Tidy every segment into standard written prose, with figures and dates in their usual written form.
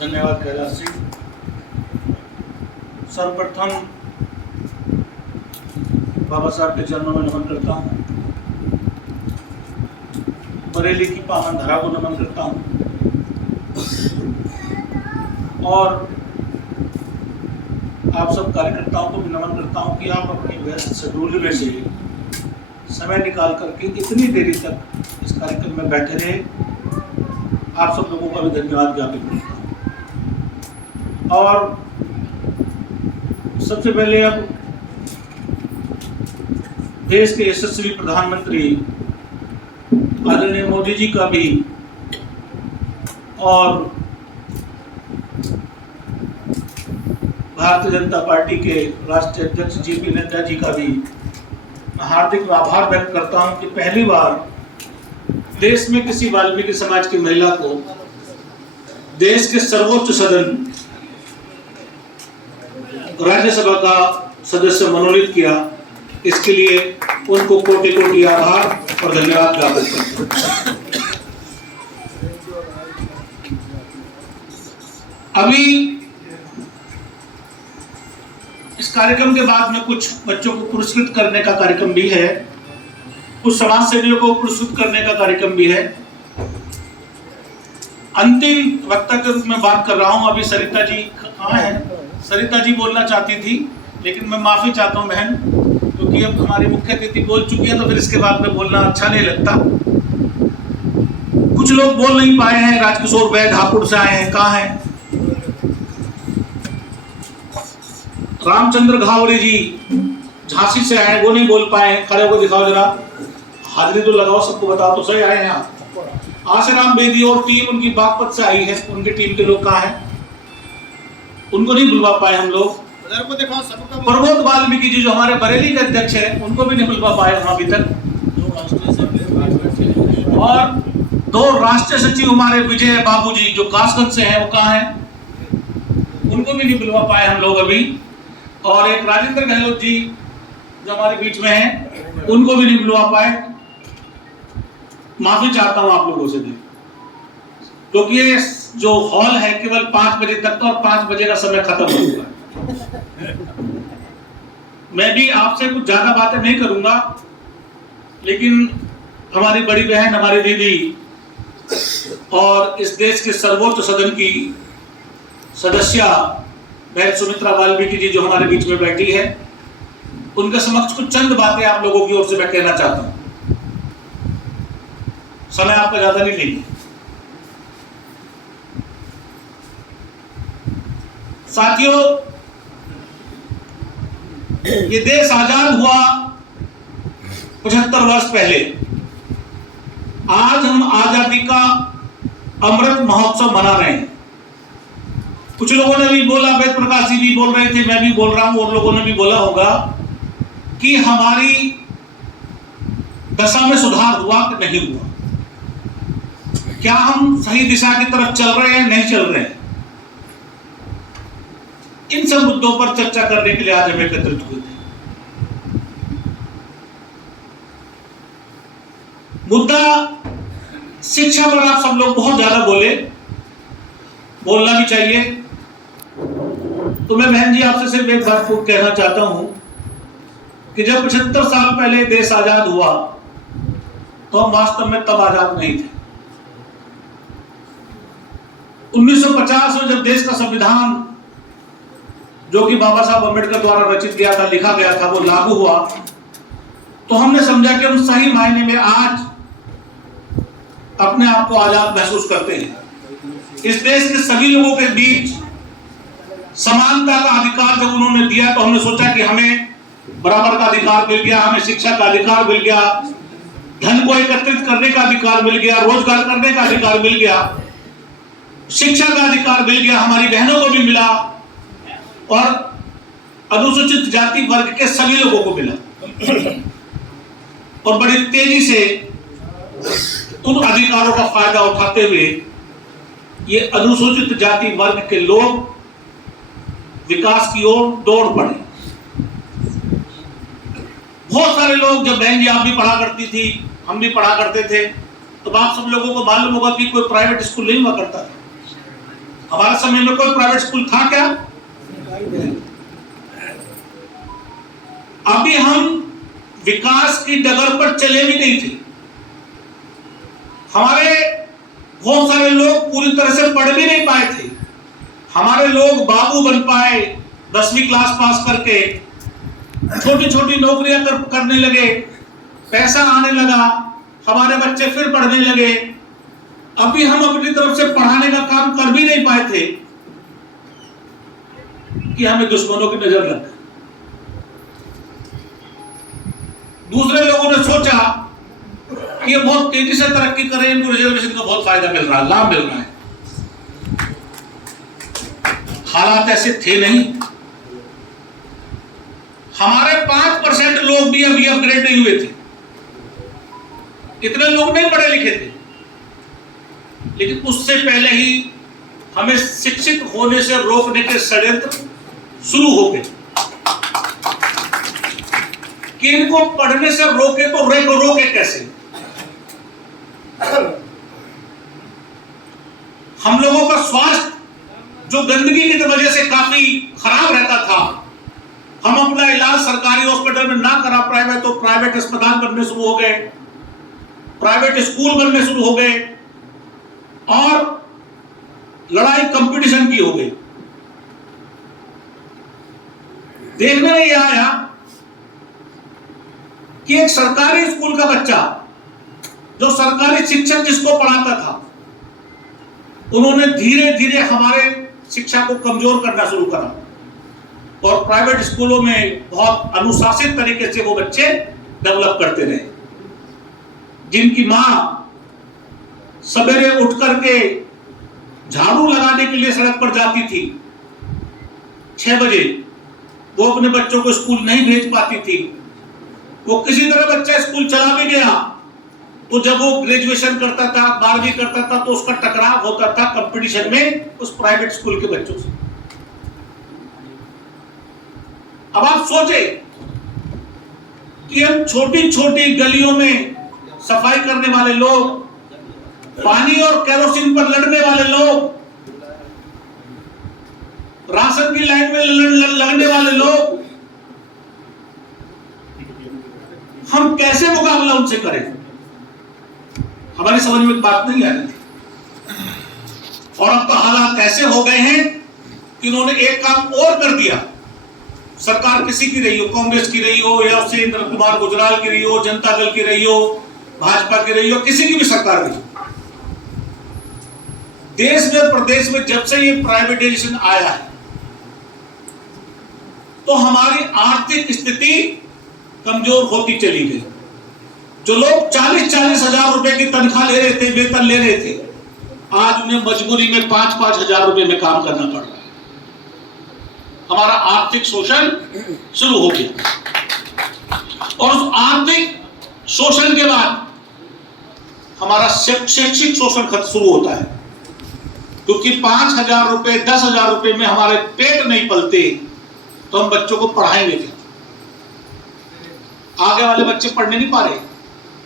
धन्यवाद कैलाश जी। सर्वप्रथम बाबा साहब के चरणों में नमन करता हूँ। बरेली की पावन धरा को नमन करता हूँ और आप सब कार्यकर्ताओं को भी नमन करता हूँ कि आप अपनी व्यस्त शेड्यूल में से समय निकाल करके इतनी देरी तक इस कार्यक्रम में बैठे रहे। आप सब लोगों का भी धन्यवाद ज्ञापित करता हूँ। और सबसे पहले अब देश के यशस्वी प्रधानमंत्री आदरणीय मोदी जी का भी और भारतीय जनता पार्टी के राष्ट्रीय अध्यक्ष जेपी नड्डा जी का भी हार्दिक आभार व्यक्त करता हूं कि पहली बार देश में किसी वाल्मीकि समाज की महिला को देश के सर्वोच्च सदन राज्यसभा का सदस्य मनोनीत किया। इसके लिए उनको कोटि कोटि आभार और धन्यवाद ज्ञापित करता हूं। अभी इस कार्यक्रम के बाद में कुछ बच्चों को पुरस्कृत करने का कार्यक्रम भी है, कुछ समाज सेवियों को पुरस्कृत करने का कार्यक्रम भी है। अंतिम वक्ता के रूप में बात कर रहा हूं। अभी सरिता जी कहाँ है? सरिता जी बोलना चाहती थी, लेकिन मैं माफी चाहता हूं बहन, क्योंकि अब हमारी मुख्य अतिथि बोल चुकी है तो फिर इसके बाद में बोलना अच्छा नहीं लगता। कुछ लोग बोल नहीं पाए हैं। राजकिशोर वैद हापुड़ से आए हैं, कहाँ हैं? रामचंद्र घावरे जी झांसी से आए, वो नहीं बोल पाए। खड़े होकर दिखाओ जरा, हाजिरी तो लगाओ, सबको बताओ तो सही आए हैं आप। आशीराम बेदी और टीम उनकी बागपत से आई है, उनकी टीम के लोग कहाँ हैं? उनको नहीं बुलवा पाए हम लोग। प्रमोद वाल्मीकि जी जो हमारे बरेली के अध्यक्ष हैं, उनको भी नहीं बुलवा पाए वहां अभी तक। और दो राष्ट्रीय सचिव हमारे विजय बाबू जी जो कासगंज से हैं, वो कहाँ हैं? उनको भी नहीं बुलवा पाए हम लोग अभी। और एक राजेंद्र गहलोत जी जो हमारे बीच में हैं, उनको भी नहीं बुलवा पाए। माफी चाहता हूं आप लोगों से भी, क्योंकि ये जो हॉल है केवल 5 बजे तक और 5 बजे का समय खत्म हो चुका है। मैं भी आपसे कुछ ज्यादा बातें नहीं करूंगा, लेकिन हमारी बड़ी बहन, हमारी दीदी और इस देश के सर्वोच्च सदन की सदस्या बहन सुमित्रा वाल्मीकि जी जो हमारे बीच में बैठी है, उनके समक्ष कुछ चंद बातें आप लोगों की ओर से मैं कहना चाहता हूं। समय आपका ज्यादा नहीं लेंगे। साथियों, ये देश आजाद हुआ 75 वर्ष पहले। आज हम आजादी का अमृत महोत्सव मना रहे हैं। कुछ लोगों ने भी बोला, वेद प्रकाश जी भी बोल रहे थे, मैं भी बोल रहा हूं, और लोगों ने भी बोला होगा कि हमारी दशा में सुधार हुआ कि नहीं हुआ, क्या हम सही दिशा की तरफ चल रहे हैं, नहीं चल रहे हैं। इन सब मुद्दों पर चर्चा करने के लिए आज हम एकत्रित हुए थे। मुद्दा शिक्षा पर आप सब लोग बहुत ज्यादा बोले, बोलना भी चाहिए। तो मैं बहन जी आपसे सिर्फ एक बात को कहना चाहता हूं कि जब 75 साल पहले देश आजाद हुआ तो हम वास्तव में तब आजाद नहीं थे। 1950 में जब देश का संविधान, जो कि बाबा साहब अम्बेडकर द्वारा रचित किया था, लिखा गया था, वो लागू हुआ, तो हमने समझा कि हम सही मायने में आज अपने आप को आजाद महसूस करते हैं। इस देश के सभी लोगों के बीच समानता का अधिकार जब उन्होंने दिया तो हमने सोचा कि हमें बराबर का अधिकार मिल गया, हमें शिक्षा का अधिकार मिल गया, धन को एकत्रित करने का अधिकार मिल गया, रोजगार करने का अधिकार मिल गया, शिक्षा का अधिकार मिल गया, हमारी बहनों को भी मिला और अनुसूचित जाति वर्ग के सभी लोगों को मिला। और बड़ी तेजी से उन अधिकारों का फायदा उठाते हुए ये अनुसूचित जाति वर्ग के लोग विकास की ओर दौड़ पड़े। बहुत सारे लोग, जब बहन जी आप भी पढ़ा करती थी, हम भी पढ़ा करते थे, तो आप सब लोगों को मालूम होगा कि कोई प्राइवेट स्कूल नहीं हुआ करता था। हमारे समय में कोई प्राइवेट स्कूल था क्या? अभी हम विकास की डगर पर चले भी नहीं थे। हमारे बहुत सारे लोग पूरी तरह से पढ़ भी नहीं पाए थे। हमारे लोग बाबू बन पाए, 10वीं क्लास पास करके छोटी छोटी नौकरियां करने लगे, पैसा आने लगा, हमारे बच्चे फिर पढ़ने लगे। अभी हम अपनी तरफ से पढ़ाने का काम कर भी नहीं पाए थे कि हमें दुश्मनों की नजर लग गई। दूसरे लोगों ने सोचा कि ये बहुत तेजी से तरक्की कर रहे हैं, इनको रिजर्वेशन का बहुत फायदा मिल रहा है, लाभ मिल रहा है। हालात ऐसे थे नहीं। हमारे 5% लोग भी अभी अपग्रेड नहीं हुए थे। इतने लोग नहीं पढ़े लिखे थे, लेकिन उससे पहले ही हमें शिक्षित होने से रोकने के षड्यंत्र शुरू हो गए कि इनको पढ़ने से रोके तो रोके कैसे। हम लोगों का स्वास्थ्य जो गंदगी की वजह से काफी खराब रहता था, हम अपना इलाज सरकारी हॉस्पिटल में ना करा प्राइवेट, तो प्राइवेट अस्पताल बनने शुरू हो गए, प्राइवेट स्कूल बनने शुरू हो गए और लड़ाई कंपटीशन की हो गई। देखने में यह आया कि एक सरकारी स्कूल का बच्चा, जो सरकारी शिक्षक जिसको पढ़ाता था, उन्होंने धीरे धीरे हमारे शिक्षा को कमजोर करना शुरू करा और प्राइवेट स्कूलों में बहुत अनुशासित तरीके से वो बच्चे डेवलप करते रहे, जिनकी मां सवेरे उठ करके झाड़ू लगाने के लिए सड़क पर जाती थी 6 बजे, वो अपने बच्चों को स्कूल नहीं भेज पाती थी। वो किसी तरह बच्चा स्कूल चला भी गया तो जब वो ग्रेजुएशन करता था, 12वीं करता था, तो उसका टकराव होता था कंपटीशन में उस प्राइवेट स्कूल के बच्चों से। अब आप सोचे कि हम छोटी छोटी गलियों में सफाई करने वाले लोग, पानी और केरोसिन पर लड़ने वाले लोग, राशन की लाइन में लगने वाले लोग, हम कैसे मुकाबला उनसे करें? हमारी समझ में बात नहीं आ रही थी। और अब तो हालात ऐसे हो गए हैं कि उन्होंने एक काम और कर दिया। सरकार किसी की रही हो, कांग्रेस की रही हो या उससे इंद्र कुमार गुजराल की रही हो, जनता दल की रही हो, भाजपा की रही हो, किसी की भी सरकार रही, देश में प्रदेश में जब से ये प्राइवेटाइजेशन आया है तो हमारी आर्थिक स्थिति कमजोर होती चली गई। जो लोग 40-40 हजार रुपए की तनख्वाह ले रहे थे, वेतन ले रहे थे, आज उन्हें मजबूरी में 5-5 हजार रुपए में काम करना पड़ रहा है। हमारा आर्थिक शोषण शुरू हो गया और उस आर्थिक शोषण के बाद हमारा शैक्षिक शोषण शुरू होता है, क्योंकि 5,000 रुपए 10,000 रुपए में हमारे पेट नहीं पलते तो हम बच्चों को पढ़ाएंगे क्या? आगे वाले बच्चे पढ़ने नहीं पा रहे।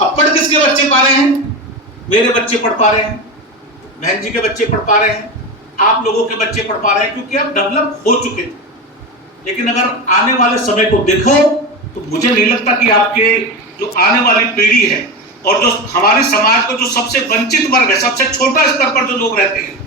अब पढ़ किसके बच्चे पा रहे हैं? मेरे बच्चे पढ़ पा रहे हैं, बहन जी के बच्चे पढ़ पा रहे हैं, आप लोगों के बच्चे पढ़ पा रहे हैं, क्योंकि आप डेवलप हो चुके थे। लेकिन अगर आने वाले समय को देखो तो मुझे नहीं लगता कि आपके जो आने वाली पीढ़ी है और जो हमारे समाज का जो सबसे वंचित वर्ग है, सबसे छोटा स्तर पर जो लोग रहते हैं,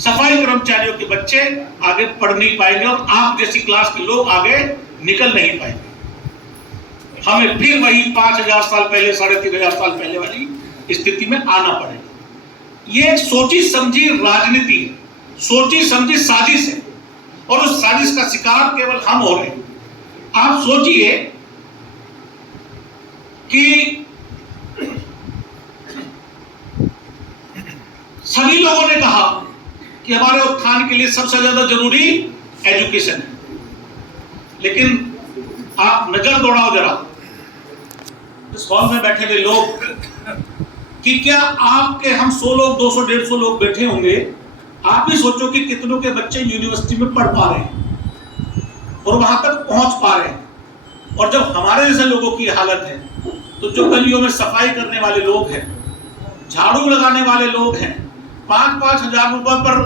सफाई कर्मचारियों के बच्चे आगे पढ़ नहीं पाएंगे और आप जैसी क्लास के लोग आगे निकल नहीं पाएंगे। हमें फिर वही 5,000 साल पहले, 3,500 साल पहले वाली स्थिति में आना पड़ेगा। ये सोची समझी राजनीति है, सोची समझी साजिश है और उस साजिश का शिकार केवल हम हो रहे हैं। आप सोचिए कि सभी लोगों ने कहा कि हमारे उत्थान के लिए सबसे ज्यादा जरूरी एजुकेशन है, लेकिन आप नजर दौड़ाओ जरा इस हॉल में बैठे हुए लोग कि क्या आपके हम 100 लोग, 200, 150 लोग बैठे होंगे, आप ही सोचो कि कितनों के बच्चे यूनिवर्सिटी में पढ़ पा रहे हैं और वहां तक पहुंच पा रहे हैं। और जब हमारे जैसे लोगों की हालत है तो जो गलियों में सफाई करने वाले लोग हैं, झाड़ू लगाने वाले लोग हैं, 5-5 हजार रुपए पर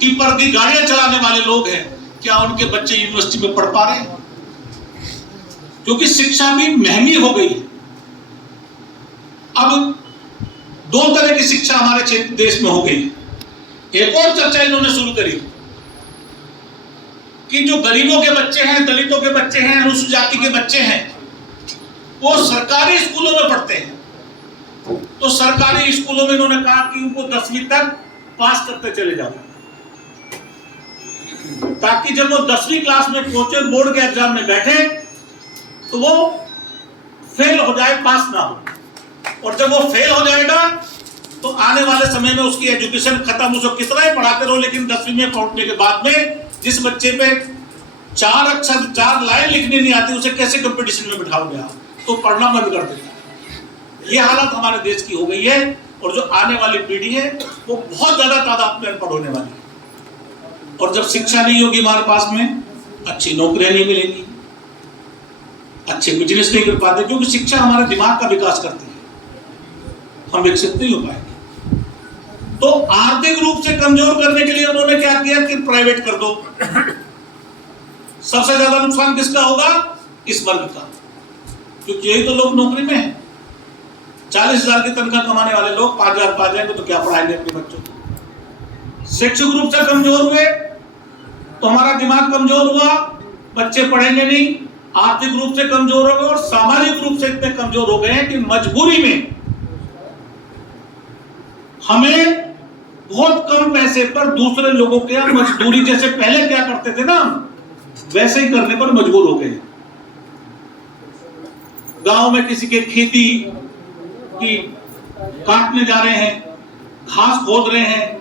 टिपर की गाड़ियां चलाने वाले लोग हैं, क्या उनके बच्चे यूनिवर्सिटी में पढ़ पा रहे हैं? क्योंकि शिक्षा भी महंगी हो गई है। अब 2 तरह की शिक्षा हमारे देश में हो गई। एक और चर्चा इन्होंने शुरू करी कि जो गरीबों के बच्चे हैं, दलितों के बच्चे हैं, अनुसूचित जाति के बच्चे हैं, वो सरकारी स्कूलों में पढ़ते हैं। तो सरकारी स्कूलों में इन्होंने कहा कि उनको 10वीं तक पास करते चले जाओ, ताकि जब वो 10वीं क्लास में पहुंचे, बोर्ड के एग्जाम में बैठे, तो वो फेल हो जाए, पास ना हो। और जब वो फेल हो जाएगा तो आने वाले समय में उसकी एजुकेशन खत्म, उसको कितना ही पढ़ाते रहो, लेकिन 10वीं में पहुंचने के बाद में जिस बच्चे पे 4 अक्षर 4 लाइन लिखनी नहीं आती, उसे कैसे कंपटीशन में बिठाओगे आप? तो पढ़ना बंद कर देता है। ये हालत हमारे देश की हो गई है। और जो आने वाली पीढ़ी है वो बहुत ज्यादा तादाद में अनपढ़ होने वाली है। और जब शिक्षा नहीं होगी हमारे पास में, अच्छी नौकरियां नहीं मिलेंगी, अच्छे बिजनेस नहीं कर पाते, क्योंकि शिक्षा हमारे दिमाग का विकास करती है, हम विकसित नहीं हो पाएंगे। तो आर्थिक रूप से कमजोर करने के लिए उन्होंने क्या किया कि प्राइवेट कर दो। सबसे ज्यादा नुकसान किसका होगा? इस वर्ग का, क्योंकि यही तो लोग नौकरी में हैं। 40,000 की तनख्वाह कमाने वाले लोग 5,000 पा जाएंगे तो क्या पढ़ाएंगे अपने बच्चों को? शैक्षिक रूप से कमजोर हुए तो हमारा दिमाग कमजोर हुआ, बच्चे पढ़ेंगे नहीं। आर्थिक रूप से कमजोर हो गए और सामाजिक रूप से इतने कमजोर हो गए हैं कि मजबूरी में हमें बहुत कम पैसे पर दूसरे लोगों के मजदूरी, जैसे पहले क्या करते थे ना, वैसे ही करने पर मजबूर हो गए। गांव में किसी के खेती की काटने जा रहे हैं, घास खोद रहे हैं,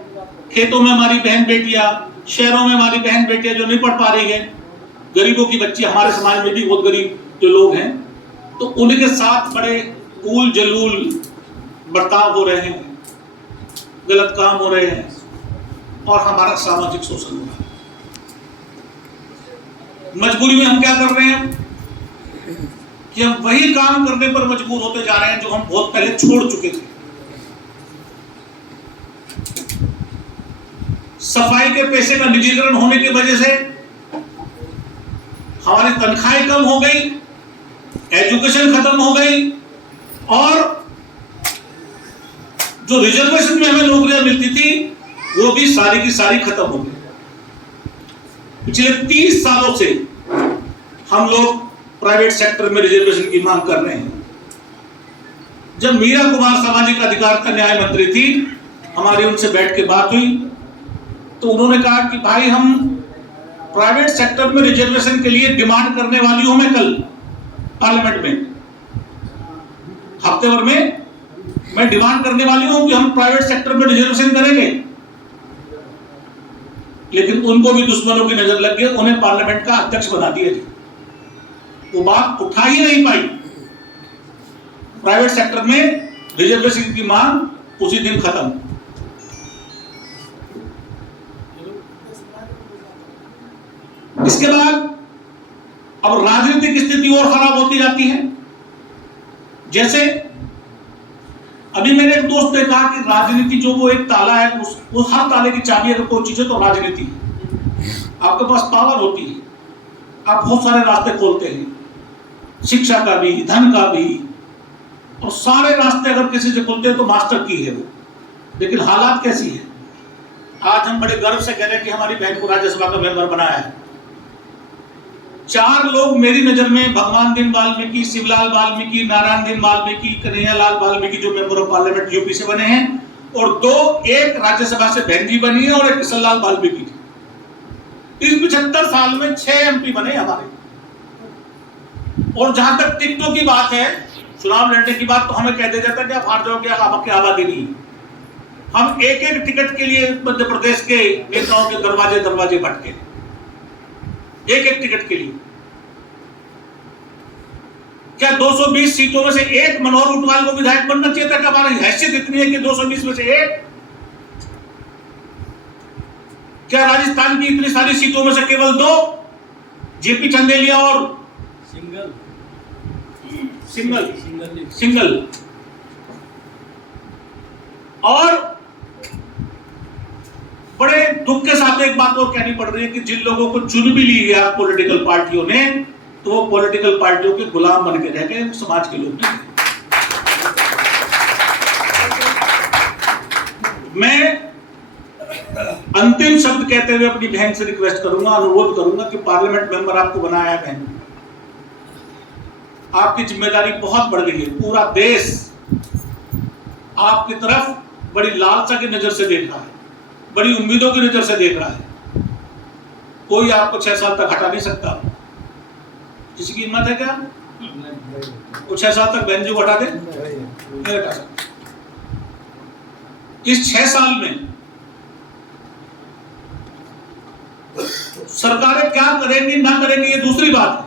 खेतों में हमारी बहन बेटियां, शहरों में हमारी बहन बेटियां जो नहीं पढ़ पा रही है, गरीबों की बच्ची, हमारे समाज में भी बहुत गरीब जो लोग हैं, तो उनके साथ बड़े उल जलूल बर्ताव हो रहे हैं, गलत काम हो रहे हैं और हमारा सामाजिक शोषण हो रहा है। मजबूरी में हम क्या कर रहे हैं कि हम वही काम करने पर मजबूर होते जा रहे हैं जो हम बहुत पहले छोड़ चुके थे। सफाई के पैसे का निजीकरण होने की वजह से हमारी तनख्वाहें कम हो गई, एजुकेशन खत्म हो गई और जो रिजर्वेशन में हमें नौकरियां मिलती थी वो भी सारी की सारी खत्म हो गई। पिछले 30 सालों से हम लोग प्राइवेट सेक्टर में रिजर्वेशन की मांग कर रहे हैं। जब मीरा कुमार सामाजिक अधिकारिता न्याय मंत्री थी, हमारी उनसे बैठ के बात हुई तो उन्होंने कहा कि भाई हम प्राइवेट सेक्टर में रिजर्वेशन के लिए डिमांड करने वाली हूं मैं कल पार्लियामेंट में, हफ्ते भर में मैं डिमांड करने वाली हूं कि हम प्राइवेट सेक्टर में रिजर्वेशन करेंगे। लेकिन उनको भी दुश्मनों की नजर लग गई, उन्हें पार्लियामेंट का अध्यक्ष बना दिया जी। वो बात उठा ही नहीं पाई। प्राइवेट सेक्टर में रिजर्वेशन की मांग उसी दिन खत्म। इसके बाद अब राजनीतिक स्थिति और खराब होती जाती है। जैसे अभी मेरे एक दोस्त ने कहा कि राजनीति जो वो एक ताला है, वो हर ताले की चाबी अगर कोई चीज है तो राजनीति। आपके पास पावर होती है, आप बहुत सारे रास्ते खोलते हैं, शिक्षा का भी, धन का भी, और सारे रास्ते अगर किसी से खुलते हैं तो मास्टर की है वो। लेकिन हालात कैसी है? आज हम बड़े गर्व से कह रहे हैं कि हमारी बहन को राज्यसभा का मेंबर बनाया है। 4 लोग मेरी नजर में, भगवान दिन वाल्मीकि, शिवलाल वाल्मीकि, नारायण दिन वाल्मीकि, कन्हैयालाल वाल्मीकि जो मेंबर ऑफ पार्लियामेंट यूपी से बने हैं, और एक राज्यसभा से बहन जी बनी है और एक किशनलाल वाल्मीकि। इस 75 साल में 6 एमपी बने हमारे। और जहां तक टिकटों की बात है, चुनाव लड़ने की बात, तो हमें कह दिया जाता है कि आप हार जाओगे, आपकी आबादी नहीं। हम एक टिकट के लिए मध्य प्रदेश के नेताओं के दरवाजे भटके, एक टिकट के लिए। क्या 220 सीटों में से एक मनोहर ऊंटवाल को विधायक बनना चाहिए था? क्या हमारी हैसियत इतनी है कि 220 में से एक? क्या राजस्थान की इतनी सारी सीटों में से केवल 2 जेपी चंदेलिया और सिंगल और दुख के साथ एक बात और कहनी पड़ रही है कि जिन लोगों को चुन भी ली गया पॉलिटिकल पार्टियों ने, तो वो पॉलिटिकल पार्टियों के गुलाम बन के रह गए, समाज के लोग नहीं। मैं अंतिम शब्द कहते हुए अपनी बहन से रिक्वेस्ट करूंगा, अनुरोध करूंगा कि पार्लियामेंट मेंबर आपको बनाया है बहन, आपकी जिम्मेदारी बहुत बढ़ गई है। पूरा देश आपकी तरफ बड़ी लालसा की नजर से देख रहा है, बड़ी उम्मीदों की नजर से देख रहा है। कोई आपको 6 साल तक हटा नहीं सकता। किसी की हिम्मत है क्या वो 6 साल तक बहन जी को हटा दे? नहीं हटा सकता। इस 6 साल में सरकारें क्या करेंगी ना करेंगी ये दूसरी बात है,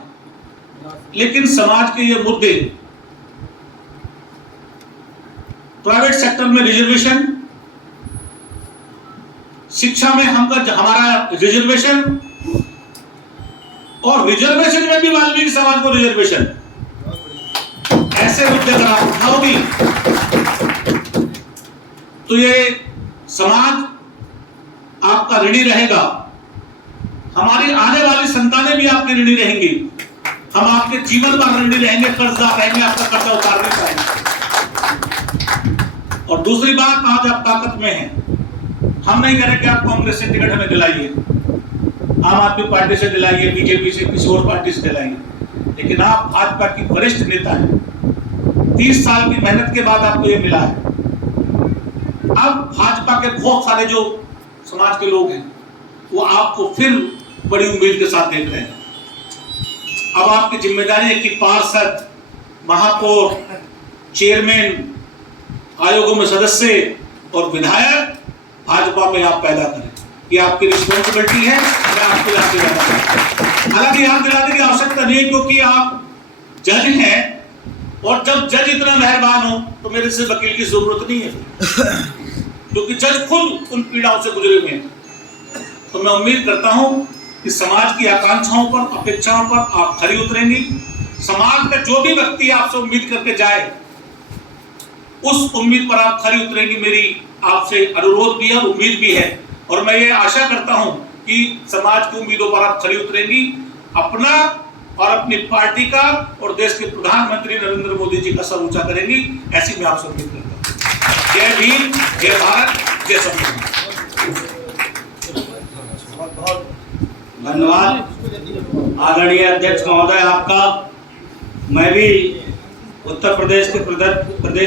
लेकिन समाज के ये मुद्दे, प्राइवेट सेक्टर में रिजर्वेशन, शिक्षा में हमारा रिजर्वेशन, और रिजर्वेशन में भी वाल्मीकि समाज को रिजर्वेशन, ऐसे मुद्दे अगर आप उठाओगी तो ये समाज आपका ऋणी रहेगा। हमारी आने वाली संतानें भी आपकी ऋणी रहेंगी। हम आपके जीवन भर ऋणी रहेंगे, कर्जदार रहेंगे, आपका कर्जा उतार नहीं पाएंगे। और दूसरी बात, आज आप ताकत में हैं। हम नहीं कह रहे कि आप कांग्रेस से टिकट हमें दिलाइए, आम आदमी पार्टी से दिलाइए, बीजेपी से, किसी और पार्टी से दिलाइए, लेकिन आप भाजपा की वरिष्ठ नेता हैं। 30 साल की मेहनत के बाद आपको ये मिला है। अब भाजपा के बहुत सारे जो समाज के लोग हैं वो आपको फिर बड़ी उम्मीद के साथ देख रहे हैं। अब आपकी जिम्मेदारी है कि पार्षद, महापौर, चेयरमैन, आयोगों में सदस्य और विधायक भाजपा में आप पैदा करें। ये आपकी रिस्पॉन्सिबिलिटी है। मैं आपको याद दिलाना चाहता हूं। हालांकि याद दिलाने की आवश्यकता नहीं है, क्योंकि आप जज हैं, और जब जज इतना मेहरबान हो तो मेरे से वकील की जरूरत नहीं है, क्योंकि जज खुद उन पीड़ाओं से गुजरे हुए हैं। तो मैं उम्मीद करता हूं कि समाज की आकांक्षाओं पर, अपेक्षाओं पर आप खरी उतरेंगी। समाज का जो भी व्यक्ति आपसे उम्मीद करके जाए, उस उम्मीद पर आप खरी उतरेंगी। मेरी आपसे अनुरोध भी है, उम्मीद भी है, और मैं ये आशा करता हूं कि समाज की उम्मीदों पर आप खरी उतरेंगी, अपना और अपनी पार्टी का और देश के प्रधानमंत्री नरेंद्र मोदी जी का सर ऊंचा करेंगी। ऐसी मैं आपसे उम्मीद करता हूं। जय भीम, जय भारत, जय संविधान। धन्यवाद आदरणीय अध्यक्ष महोदय आपका। मैं भी उत्तर प्रदेश के प्रदेश